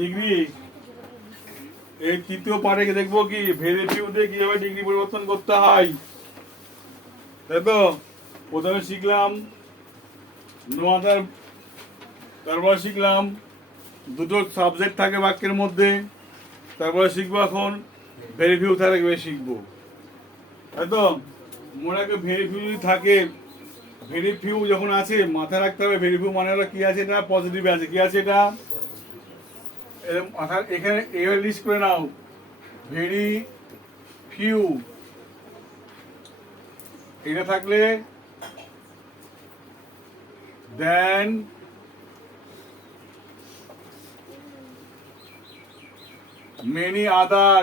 Degree এই তৃতীয় পার্টে দেখবো কি ভেরি ফিউতে কিভাবে ডিগ্রি পরিবর্তন করতে হয়, তাই তো। প্রথমে শিখলাম নো আদার, তারপরে শিখলাম দুটো সাবজেক্ট থাকে বাক্যের মধ্যে, তারপরে শিখবো এখন ভেরি ফিউ থাকবে শিখবো, তাই তো। মনে রাখবে ভেরি ফিউ থাকে, ভেরি ফিউ যখন আছে মাথায় রাখতে হবে ভেরি ফিউ মানে হলো কি আছে, এটা পজিটিভ আছে, কি আছে এটা মাথায় এখানে এভাবে লিস্ট করে নাও, ভেরি ফিউ এটা থাকলে দেন মেনি আদার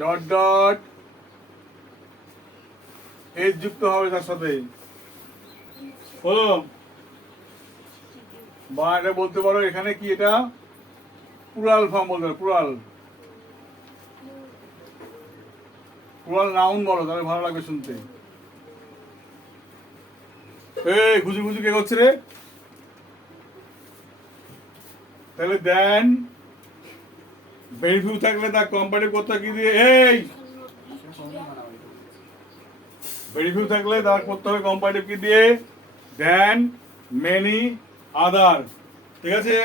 ডট ডট এস যুক্ত হবে তার সাথে, হলো। বা এটা বলতে পারো এখানে কি, এটা প্লুরাল ফর্ম বলতে পারো, প্লুরাল নাউন বলো, তাহলে ভালো লাগবে শুনতে। এই খুশি খুশি কে করছে রে? তাহলে দেন ভেরি ফিউ থাকলে তার কম্পারেটিভ করতে কি দিয়ে, এই ভেরি ফিউ থাকলে তার করতে হবে কম্পারেটিভ কি দিয়ে, দেন মেনি আদার, ঠিক আছে।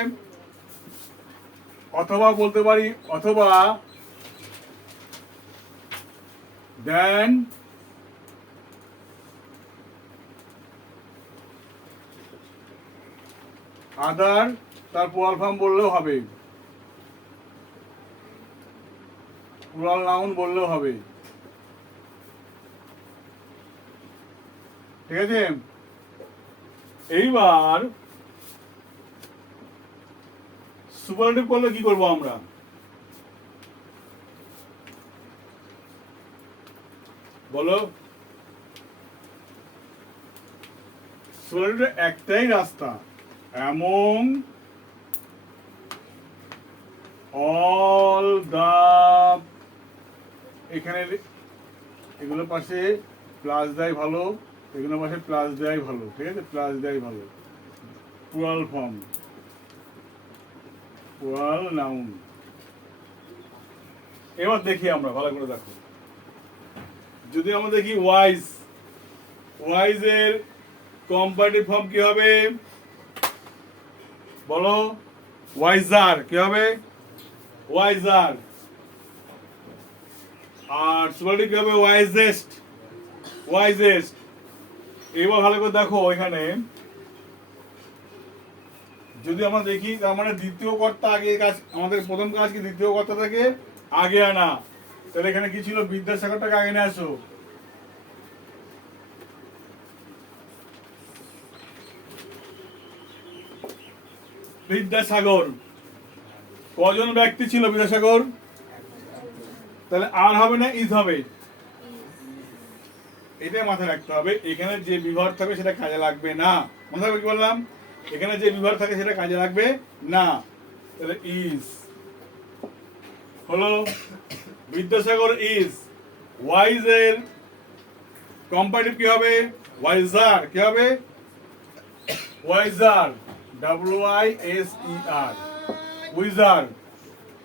অথবা বলতে পারি, অথবা দেন আদার তার প্লুরাল ফর্ম বললেও হবে, প্লুরাল নাউন বললেও হবে, ঠিক আছে। এইবার সুপারলেটিভ করলে কি করবো আমরা, বলো। সুপারলেটিভ একটাই রাস্তা, অ্যামং অল দা, এখানে এগুলোর পাশে প্লাস দেয় ভালো, এগুলোর পাশে প্লাস দেয় ভালো, ঠিক আছে, প্লাস দেয় ভালো। Plural form, plural noun. এবার দেখি আমরা ভালো করে দেখো, যদি আমরা দেখি ওয়াইজ, ওয়াইজ এর কম্পারেটিভ ফর্ম কি হবে বলো, ওয়াইজার কি হবে, ওয়াইজার। আর সুপারলেটিভ কি হবে, ওয়াইজেস্ট, ওয়াইজেস্ট। এবার ভালো করে দেখো এখানে যদি আমরা দেখি, তার মানে দ্বিতীয় কর্তা আগে কাজ, আমাদের প্রথম কাজ কি দ্বিতীয় কর্তাটাকে আগে আনা। তাহলে এখানে কি ছিল, বিদ্যাসাগরটাকে আগে নিয়ে আসো, বিদ্যাসাগর। কজন ব্যক্তি ছিল বিদ্যাসাগর, তাহলে আর হবে না ইজ হবে, এটাই মাথায় রাখতে হবে। এখানে যে বিভার থাকবে সেটা কাজে লাগবে না, মনে থাকবে কি বললাম, এখানে যে বিভার থাকে সেটা কাজে লাগবে না, তাহলে ইজ হলো বিদ্যাসাগর ইজ। ওয়াইজ এর কম্পারেটিভ কি হবে, ওয়াইজার, কি হবে, ওয়াইজার, WISER, উইজার।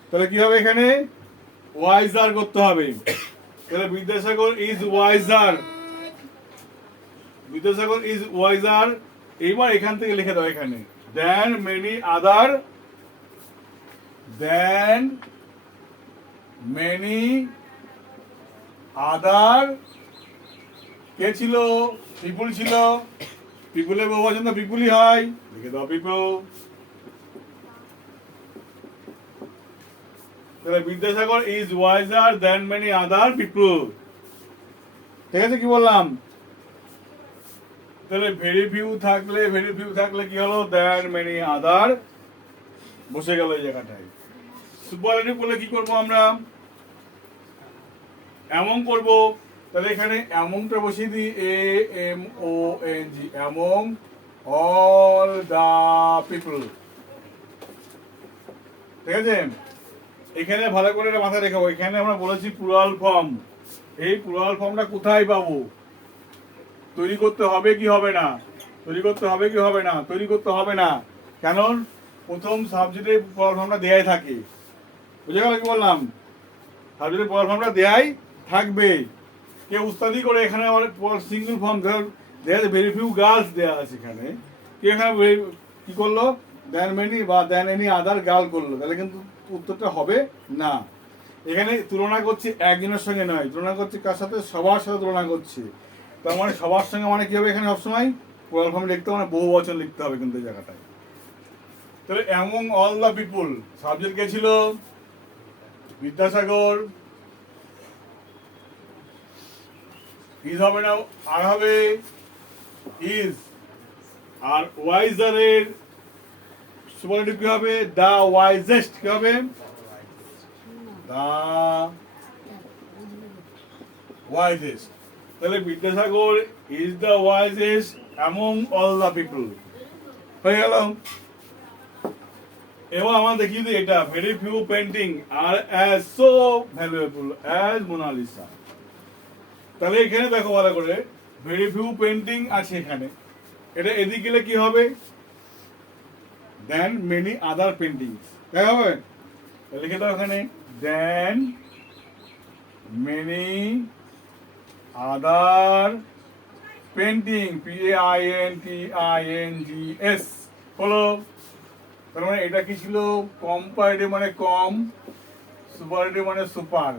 তাহলে কি হবে, এখানে ওয়াইজার করতে হবে, তাহলে Vidyasagar is wiser, Vidyasagar is wiser. এইবার এখান থেকে লিখে দাও এখানে দেন মেনি আদার, দেন মেনি আদার কে ছিল, পিপুল ছিল, পিপুলের বহুবচন তো পিপুলই হয়, লিখে দাও পিপুল। তাহলে Vidyasagar is wiser than many other people, ঠিক আছে, কি বললাম। তাহলে ভেরি ফিউ থাকলে, ভেরি ফিউ থাকলে কি হলো, দেন মেনি আদার বসে গেল এই জায়গাটায়। সুপারলেটিভ করলে কি করবো আমরা, এমন করব, তাহলে এখানে অ্যামংটা বসিয়ে দিই, AMONG, among all the people, ঠিক আছে। এখানে ভালো করে মাথায় রেখো, এখানে আমরা বলেছি প্লুরাল ফর্ম, এই প্লুরাল ফর্মটা কোথায় পাবো, তৈরি করতে হবে কি হবে না, তৈরি করতে হবে কি হবে না, তৈরি করতে হবে না। কেন? প্রথম সাবজেক্টে পাওয়ার ফর্মটা দেয়াই থাকে। বুঝে গেল কি বললাম? সাবজেক্টে পাওয়ার ফর্মটা দেয়াই থাকবে। কেউ উস্তাদি করে এখানে আমার সিঙ্গল ফর্ম ধর দেয়া আছে, ভেরি ফিউ গার্লস দেওয়া আছে এখানে, কেউ এখানে কি করলো, দেন মেনি বা দেন এনি আদার গার্ল করলো, তাহলে কিন্তু উত্তরটা হবে না। এখানে তুলনা করছি একজনের সঙ্গে নয়, তুলনা করছি কার সাথে? সবার সাথে তুলনা করছি। তার মানে সবার সঙ্গে মানে কি হবে এখানে সবসময় প্লুরাল ফর্ম লিখতে হবে, মানে বহু বচন লিখতে হবে কিন্তু এই জায়গাটায়। তাহলে among all the people, subject কে ছিল? বিদ্যাসাগর। ইজ হবে না, আর হবে ইজ। আর ওয়াইজারের সুপারলেটিভ কি হবে? The wisest. কি হবে? The wisest. তাহলে Vidyasagar is the wisest among all the people হয়ে গেল। এবার আমরা দেখি যে এটা very few painting are as so valuable as Mona Lisa. তাহলে এখানে দেখো ভালো করে, ভেরি ফিউ পেন্টিং আছে এখানে, এটা এদিকে গেলে কি হবে? দেন মেনি আদার পেন্টিংস, তাই হবে? লিখে দাও এখানে, দেন মেনি আদার পেন্টিং, PAINTINGS হলো। তার মানে এটা কি ছিল? কম্পারেটিভ মানে কম, সুপারলেটিভ মানে সুপার,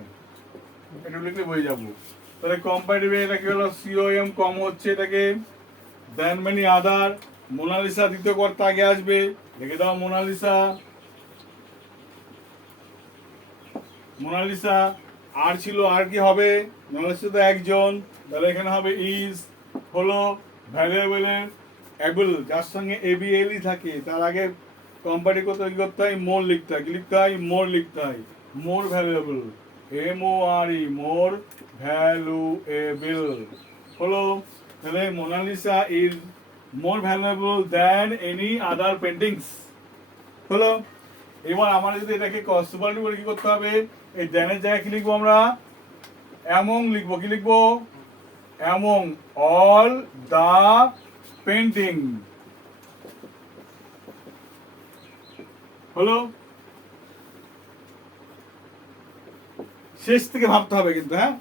এটা লিখলে বয়ে যাবো। তাহলে কম্পারেটিভে এটা কি হলো? COM কম হচ্ছে এটাকে, দেন মেনি আদার। মোনালিসা দ্বিতীয় কর্তা আগে আসবে, লিখে দাও মোনালিসা। মোনালিসা আর ছিল, আর কি হবে? মোনালিসা তো একজন, তাহলে এখানে হবে ইজ। হলো ভ্যালুয়েবলের অ্যাবল, যার সঙ্গে ABLই থাকে, তার আগে কম্পারেটিভ করতে কি করতে হয়? মোর লিখতে হয়। কি লিখতে হয়? মোর লিখতে হয়। More valuable, MORE, more valuable হলো। তাহলে Mona Lisa is more valuable than any other paintings হলো। এবার আমার যদি এটাকে সুপারলেটিভ করে কি করতে হবে? এই দ্যানের জায়গায় কি লিখবো আমরা? অ্যামং লিখবো। কি লিখবো? অ্যামং অল দা পেন্টিং হলো। শেষ থেকে ভাবতে হবে কিন্তু, হ্যাঁ?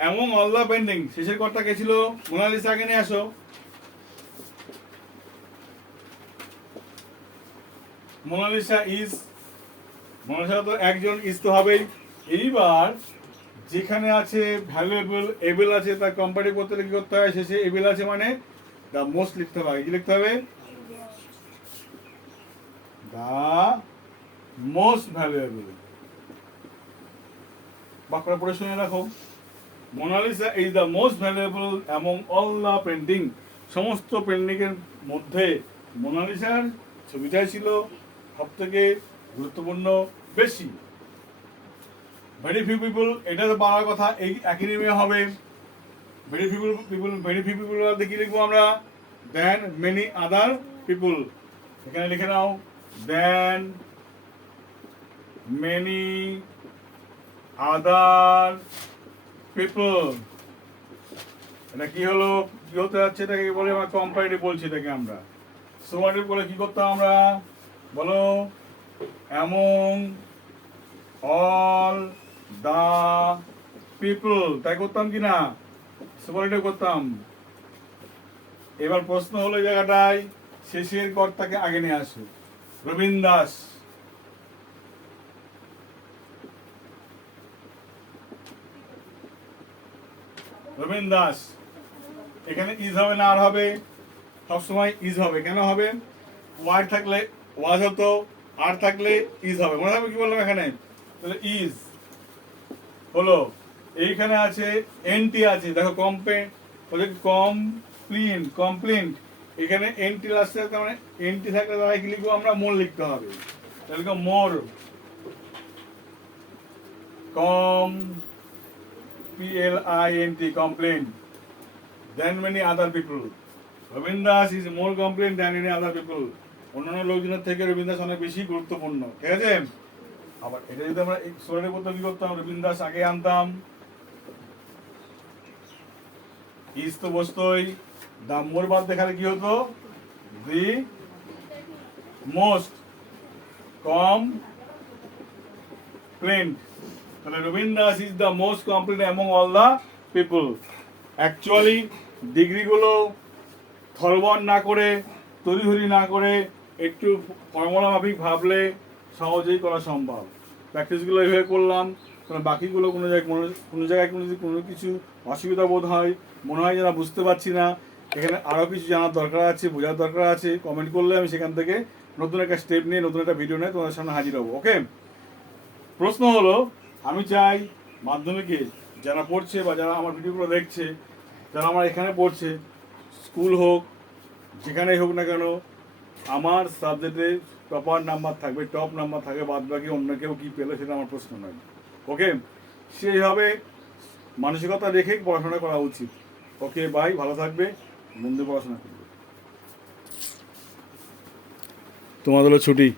অ্যামং অল দা পেন্টিং, শেষের কর্তা কে ছিল? মোনালিসা। আগে নিয়ে আসো। মোনালিসা ইজ, মোনালিসা তো একজন, ইজ তো হবেই। এইবার যেখানে আছে ভ্যালুয়েবল এবেল আছে, তার কম্পারেটিভ করতে কি করতে হয়? শেষে এবেল আছে মানে দা মোস্ট লিখতে হবে। কি লিখতে হবে? The most valuable. বাক্যটা পড়ে শুনে রাখো। Mona Lisa is the most valuable among all the painting, সমস্ত পেন্টিংয়ের মধ্যে মোনালিসার ছবিটাই ছিল সব থেকে গুরুত্বপূর্ণ, বেশি। ভেরি ফিউ পিপল, এটা তো বাংলা কথা, এই একই নেমে হবে। Very few people, very few people কি লিখবো আমরা? দেন মেনি আদার পিপল। এখানে লিখে নাও, দেন মেনি আদার পিপল। এটা কি হলো? কি হতে যাচ্ছে? এটাকে বলে আমরা কম্পারেটিভ বলছি এটাকে আমরা। সুপারলেটিভ বলে কি করতাম আমরা? বলো, অ্যামং অল দা পিপল, তাই করতাম কি না? সুপারলেটিভ করতাম। এবার প্রশ্ন হলো এই জায়গাটায়, শেষের কর্তাকে আগে নিয়ে আসো। রবীন দাস, রবীন দাস। এখানে ইজ হবে না আর হবে? সবসময় ইজ হবে। কেন হবে? ওয়ার্ড থাকলে ওয়াজ হতো, আর থাকলে ইজ হবে। মনে হবে কি বললাম এখানে? তাহলে ইজ হলো। এইখানে আছে এনটি আছে, দেখো কমপ্লেন্ট, এখানে এনটি লাস্টে আছে, মানে এনটি থাকলে তাহলে কি লিখবো আমরা? মোর লিখতে হবে। তাহলে মোর, কম PLINT, complaint, than many other people. Rabin Das is more complaint than any other people, অন্যান্য লোকজনের থেকে রবীন দাস অনেক বেশি গুরুত্বপূর্ণ। ঠিক আছে? আবার এটা যদি আমরা সোয়ারে করতে কি করতাম? রবীন দাস আগে আনতাম, ইজ তো বসতোই, দা মোর বাদ দেখালে কি হতো? দি মোস্ট কমপ্লেন্ট, তাহলে Rabin Das is the most compliant among all the people. Actually ডিগ্রিগুলো থরবর না করে, তড়িঘড়ি না করে, একটু ফর্মুলা মাফিক ভাবলে সহজেই করা সম্ভব। প্র্যাকটিসগুলো এইভাবে করলাম, কারণ বাকিগুলো কোনো জায়গায় কোনো কিছু অসুবিধা বোধ হয়, মনে হয় যেন বুঝতে পারছি না, এখানে আরও কিছু জানার দরকার আছে, বোঝার দরকার আছে, কমেন্ট করলে আমি সেখান থেকে নতুন একটা স্টেপ নিয়ে, নতুন একটা ভিডিও নিয়ে তোমাদের সামনে হাজির হবো। ওকে, প্রশ্ন হলো, আমি চাই মাধ্যমিকে যারা পড়ছে বা যারা আমার ভিডিওগুলো দেখছে, যারা আমার এখানে পড়ছে, স্কুল হোক যেখানেই হোক না কেন, আমার সাবজেক্টে প্রপার নাম্বার থাকবে, টপ নাম্বার থাকবে, বাদ বাকি অন্য কেউ কী পেলে সেটা আমার প্রশ্ন নয়। ওকে, সেইভাবে মানসিকতা রেখে পড়াশোনা করা উচিত। ওকে বাই, ভালো থাকবে, মন দিয়ে পড়াশোনা করবে। তোমাদের হলো ছুটি।